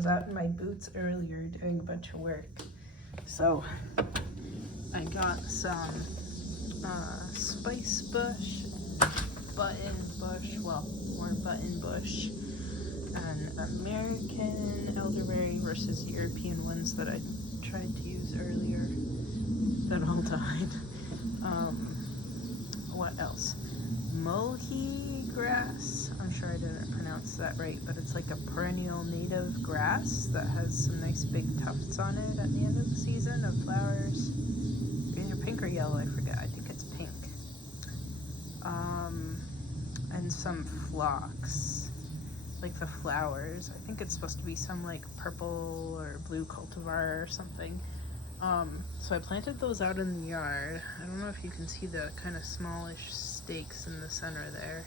was out in my boots earlier doing a bunch of work. So I got some spice bush, button bush, well, more button bush, and American elderberry versus European ones that I tried to use earlier that all died. What else? Mohi grass. I'm sure I didn't pronounce that right, but it's like a perennial native grass that has some nice big tufts on it at the end of the season of flowers. Either pink or yellow, I forget. I think it's pink. And some phlox, like the flowers. I think it's supposed to be some like purple or blue cultivar or something. So I planted those out in the yard. I don't know if you can see the kind of smallish stakes in the center there.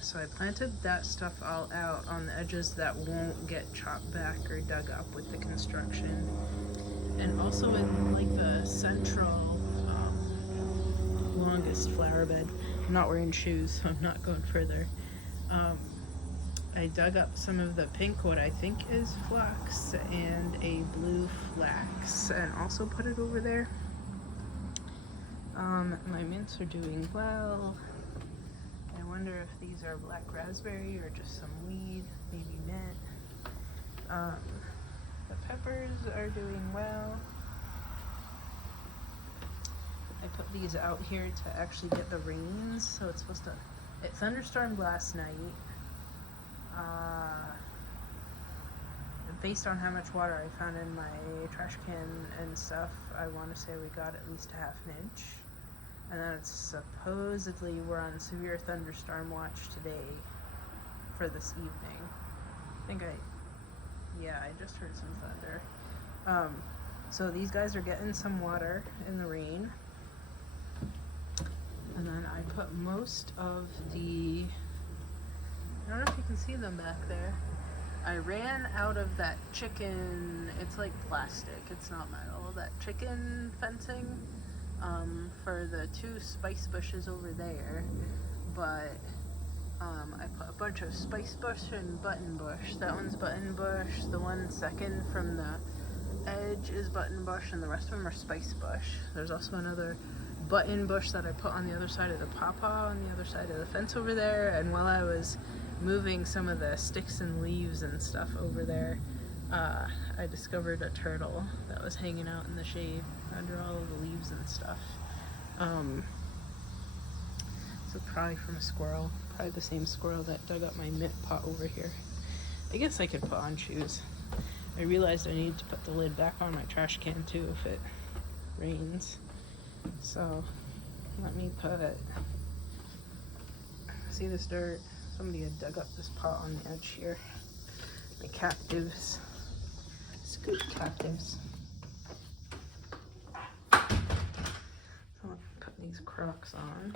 So I planted that stuff all out on the edges that won't get chopped back or dug up with the construction. And also in like the central longest flower bed. I'm not wearing shoes, so I'm not going further. I dug up some of the pink, what I think is phlox, and a blue flax, and also put it over there. My mints are doing well. I wonder if these are black raspberry or just some weed, maybe mint. The peppers are doing well. I put these out here to actually get the rains, so it's supposed to, it thunderstormed last night. Based on how much water I found in my trash can and stuff, I want to say we got at least a half an inch. And then it's supposedly we're on severe thunderstorm watch today for this evening. I just heard some thunder. So these guys are getting some water in the rain. And then I put most of the, I don't know if you can see them back there. I ran out of that chicken, it's like plastic, it's not metal, that chicken fencing for the two spice bushes over there. But I put a bunch of spice bush and button bush. That one's button bush, the one second from the edge is button bush, and the rest of them are spice bush. There's also another button bush that I put on the other side of the pawpaw on the other side of the fence over there. And while I was moving some of the sticks and leaves and stuff over there, I discovered a turtle that was hanging out in the shade under all of the leaves and stuff. So probably from a squirrel, probably the same squirrel that dug up my mint pot over here. I guess I could put on shoes. I realized I needed to put the lid back on my trash can too if it rains. So let me put, see this dirt? Somebody had dug up this pot on the edge here. My captives, scoop captives. So let me put these Crocs on.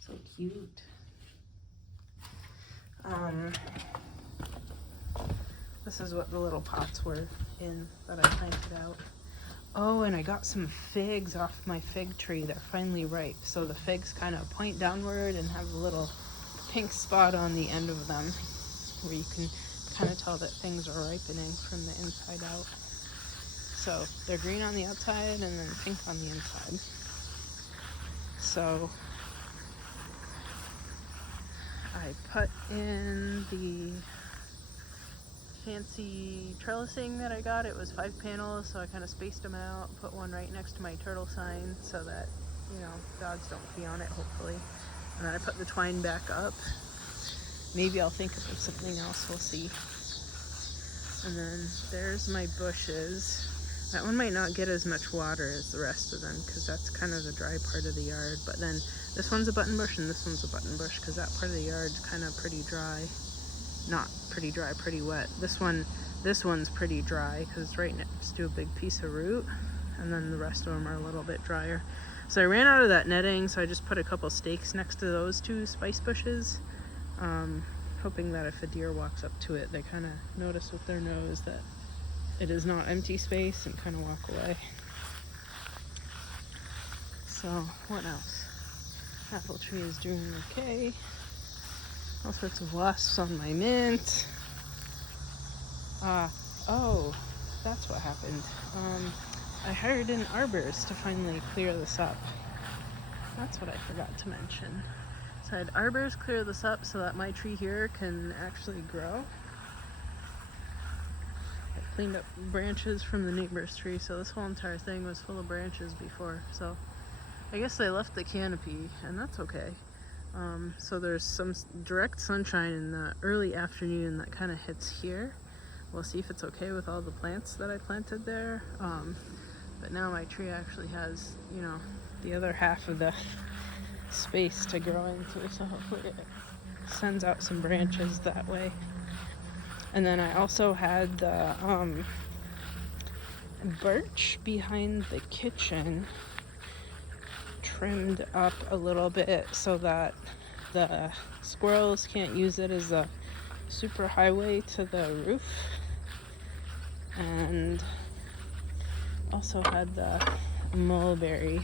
So cute. This is what the little pots were in that I planted out. Oh, and I got some figs off my fig tree. They're finally ripe. So the figs kind of point downward and have a little pink spot on the end of them where you can kind of tell that things are ripening from the inside out. So they're green on the outside and then pink on the inside. So I put in the fancy trellising that I got. It was 5 panels, so I kind of spaced them out, put one right next to my turtle sign so that, you know, dogs don't pee on it, hopefully. And then I put the twine back up. Maybe I'll think of something else, we'll see. And then there's my bushes. That one might not get as much water as the rest of them because that's kind of the dry part of the yard. But then this one's a button bush and this one's a button bush because that part of the yard's kind of pretty dry. Not pretty dry, pretty wet. This one's pretty dry because it's right next to a big piece of root, and then the rest of them are a little bit drier. So I ran out of that netting, so I just put a couple stakes next to those two spice bushes, hoping that if a deer walks up to it, they kind of notice with their nose that it is not empty space and kind of walk away. So what else? Apple tree is doing okay. All sorts of wasps on my mint. Oh, that's what happened. I hired an arborist to finally clear this up. That's what I forgot to mention. So I had arborists clear this up so that my tree here can actually grow. I cleaned up branches from the neighbor's tree, so this whole entire thing was full of branches before. So I guess they left the canopy, and that's okay. So there's some direct sunshine in the early afternoon that kind of hits here. We'll see if it's okay with all the plants that I planted there. But now my tree actually has, you know, the other half of the space to grow into, so hopefully it sends out some branches that way. And then I also had the birch behind the kitchen trimmed up a little bit so that the squirrels can't use it as a super highway to the roof. And also had the mulberry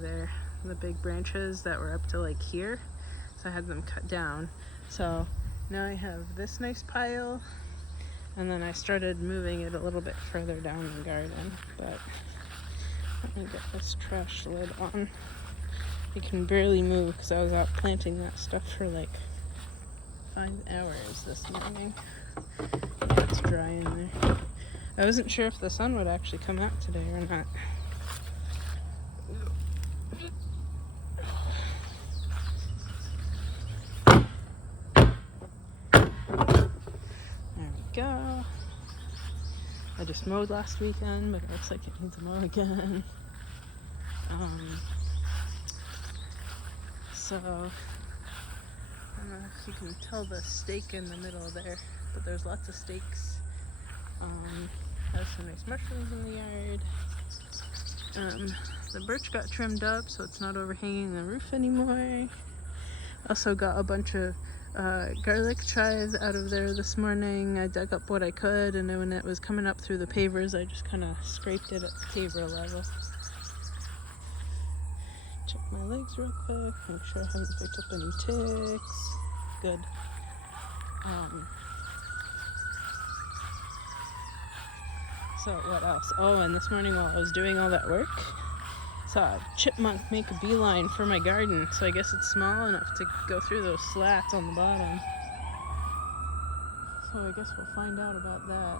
there, the big branches that were up to like here, so I had them cut down. So now I have this nice pile, and then I started moving it a little bit further down the garden. But let me get this trash lid on. I can barely move because I was out planting that stuff for like 5 hours this morning. Yeah, it's dry in there. I wasn't sure if the sun would actually come out today or not. There we go. I just mowed last weekend, but it looks like it needs a mow again. So, I don't know if you can tell the stake in the middle there, but there's lots of stakes. There's some nice mushrooms in the yard. The birch got trimmed up so it's not overhanging the roof anymore. Also got a bunch of garlic chives out of there this morning. I dug up what I could, and then when it was coming up through the pavers, I just kind of scraped it at the paver level. Check my legs real quick, make sure I haven't picked up any ticks. Good. So what else? Oh, and this morning while I was doing all that work, saw a chipmunk make a beeline for my garden. So I guess it's small enough to go through those slats on the bottom. So I guess we'll find out about that.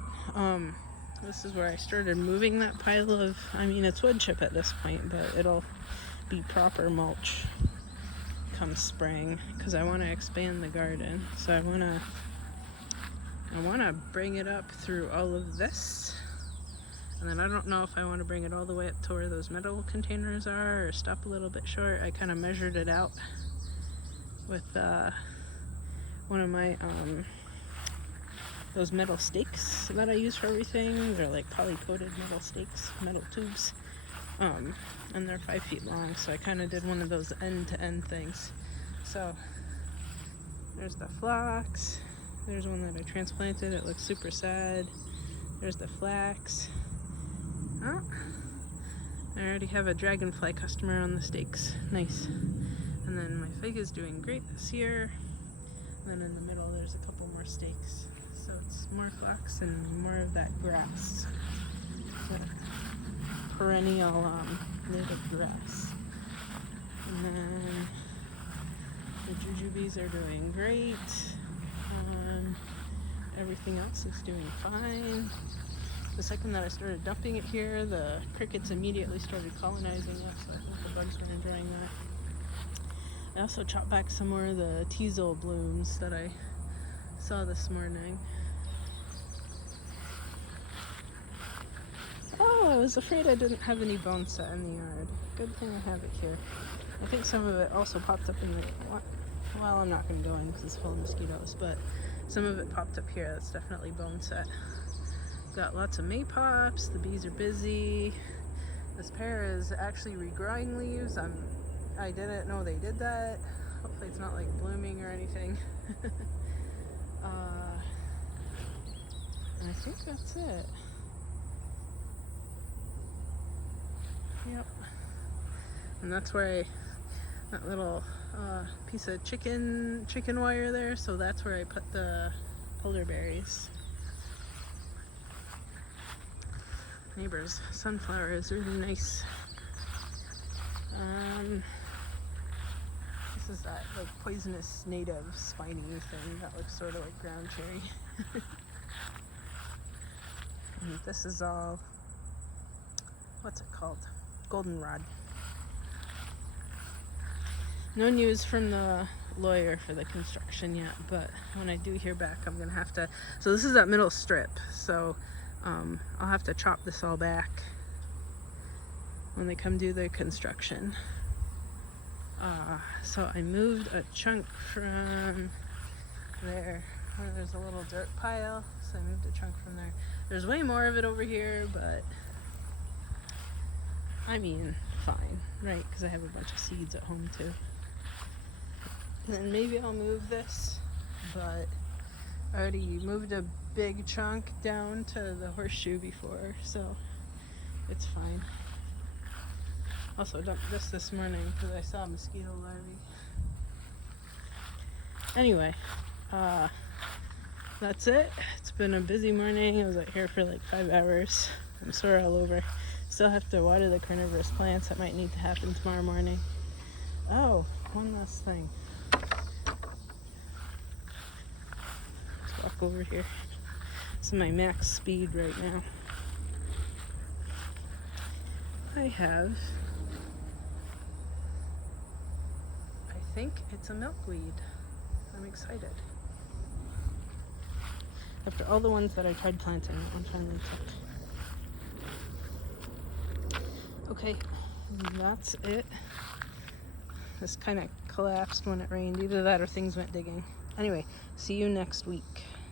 This is where I started moving that pile of, I mean, it's wood chip at this point, but it'll be proper mulch come spring because I want to expand the garden. So I want to bring it up through all of this. And then I don't know if I want to bring it all the way up to where those metal containers are or stop a little bit short. I kind of measured it out with one of my those metal stakes that I use for everything. They're like poly-coated metal stakes, metal tubes, and they're 5 feet long, so I kind of did one of those end-to-end things. So there's the phlox, there's one that I transplanted, it looks super sad. There's the flax. Oh, I already have a dragonfly customer on the stakes. Nice. And then my fig is doing great this year. And then in the middle there's a couple more stakes. So it's more flax and more of that grass. The perennial native grass. And then the jujubes are doing great. Everything else is doing fine. The second that I started dumping it here, the crickets immediately started colonizing it, so I think the bugs were enjoying that. I also chopped back some more of the teasel blooms that I saw this morning. Oh, I was afraid I didn't have any bone set in the yard. Good thing I have it here. I think some of it also popped up in the... Well, I'm not going to go in because it's full of mosquitoes, but some of it popped up here. That's definitely bone set. Got lots of maypops. The bees are busy. This pear is actually regrowing leaves. I didn't know they did that. Hopefully it's not like blooming or anything. And I think that's it. Yep. And that's where that little piece of chicken wire there, so that's where I put the elderberries. neighbor's sunflower is really nice. This is that like poisonous native spiny thing that looks sort of like ground cherry. And this is all, what's it called? Goldenrod. No news from the lawyer for the construction yet, but when I do hear back, I'm gonna have to, so this is that middle strip, so I'll have to chop this all back when they come do the construction. So I moved a chunk from there where there's a little dirt pile, so I moved a chunk from there. There's way more of it over here, but I mean, fine, right? Because I have a bunch of seeds at home too. And then maybe I'll move this, but I already moved a big chunk down to the horseshoe before, so it's fine. Also dumped this morning because I saw mosquito larvae. Anyway, that's it. It's been a busy morning. I was out here for like 5 hours. I'm sore all over. Still have to water the carnivorous plants. That might need to happen tomorrow morning. Oh, one last thing. Let's walk over here. This is my max speed right now. I have, I think it's a milkweed. I'm excited. After all the ones that I tried planting, that one finally took. Okay, that's it. This kind of collapsed when it rained. Either that or things went digging. Anyway, see you next week.